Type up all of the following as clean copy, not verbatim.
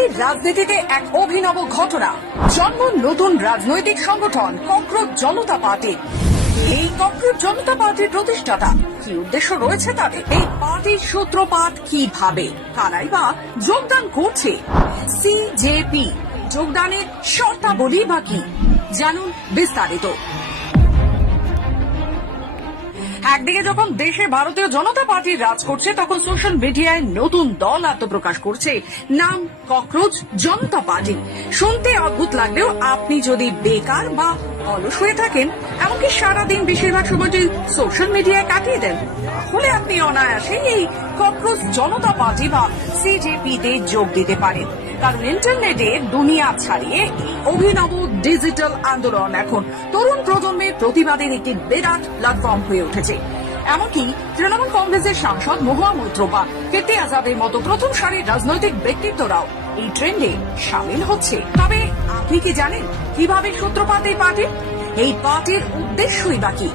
ভারতের রাজনীতিতে এক অভিনব ঘটনা, জন্ম নতুন রাজনৈতিক সংগঠন ককরোচ জনতা পার্টি। এই ককরোচ জনতা পার্টির প্রতিষ্ঠাতা কি উদ্দেশ্য রয়েছে তাদের? এই পার্টির সূত্রপাত কিভাবে, কারাই বা যোগদান করছে? সিজেপি যোগদানের শর্তাবলী বা কি, জানুন বিস্তারিত। একদিকে যখন দেশে ভারতীয় জনতা পার্টি রাজ করছে, তখন সোশ্যাল মিডিয়ায় নতুন দল আত্মপ্রকাশ করছে, নাম ককরোচ জনতা পার্টি। শুনতে অদ্ভুত লাগলেও আপনি যদি বেকার বা অলস হয়ে থাকেন, এমনকি সারাদিন বেশিরভাগ সময়টি সোশ্যাল মিডিয়ায় কাটিয়ে দেন, তাহলে আপনি অনায়াসে এই ককরোচ জনতা পার্টি বা সিজেপি তে যোগ দিতে পারেন। কারণ ইন্টারনেটে দুনিয়া ছাড়িয়ে অভিনব ডিজিটাল আন্দোলন এখন তরুণ প্রজন্মের প্রতিবাদের একটি বিরাট প্ল্যাটফর্ম হয়ে উঠেছে। এমনকি তৃণমূল কংগ্রেসের সাংসদ মহুয়া মৈত্র বা কীর্তি আজাদের মতো প্রথম সারির রাজনৈতিক ব্যক্তিত্বরাও এই ট্রেন্ডে সামিল হচ্ছে। তবে আপনি কি জানেন কিভাবে সূত্রপাত এই পার্টির? এই পার্টির উদ্দেশ্যই বা কি?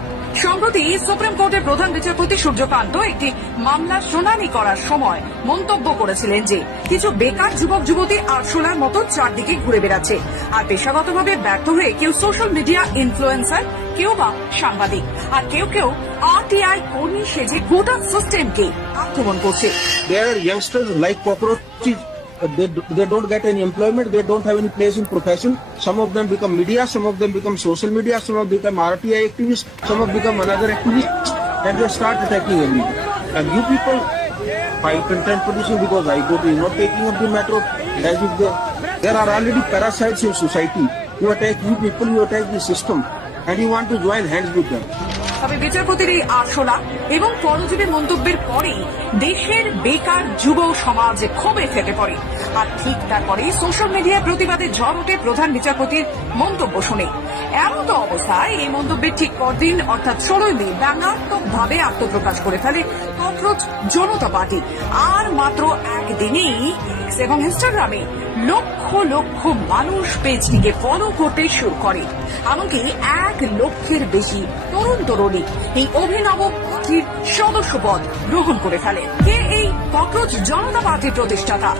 সম্প্রতি সুপ্রিম কোর্টের প্রধান বিচারপতি সূর্যকান্ত একটি মামলা শুনানি করার সময় মন্তব্য করেছিলেন যে কিছু বেকার যুবক যুবতী আরশোলার মতো চারদিকে ঘুরে বেড়াচ্ছে, আর পেশাগতভাবে ব্যর্থ হয়ে কেউ সোশ্যাল মিডিয়া ইনফ্লুয়েন্সার, কেউ বা সাংবাদিক, আর কেউ কেউ আরটিআই কর্মী সেজে গোটা সিস্টেমকে আক্রমণ করছে। There are youngsters like cockroaches. They don't get any employment. They don't have any place in profession. Some of them become media. Some of them become social media. Some of them become RTI activists. Some of them become another activists, and they start attacking everyone. And you people find content producing because I go to not taking of the matter as if there are already parasites in society who attack you people, who attack the system, and you want to join hands with them. তবে বিচারপতির এই আরশোলা এবং পরজীবী মন্তব্যের পরেই দেশের বেকার যুব সমাজ ক্ষোভে ফেটে পড়ে, আর ঠিক তারপরে সোশ্যাল মিডিয়ায় প্রতিবাদে ঝড় ওঠে প্রধান বিচারপতির মন্তব্য শুনে। এমন তো অবস্থায় এই মন্তব্যের ঠিক পরদিন অর্থাৎ 16 মে ব্যঙ্গাত্মকভাবে আত্মপ্রকাশ করে ফেলে ককরোচ জনতা পার্টি। আর মাত্র একদিনেই এক্স এবং ইনস্টাগ্রামে লক্ষ লক্ষ মানুষ পেজটিকে ফলো করতে শুরু করে। এমনকি 1 লক্ষের বেশি তরুণ তরুণী এই অভিনব পার্টির সদস্যপদ গ্রহণ করে ফেলে। কে এই ককরোচ জনতা পার্টির প্রতিষ্ঠাতা?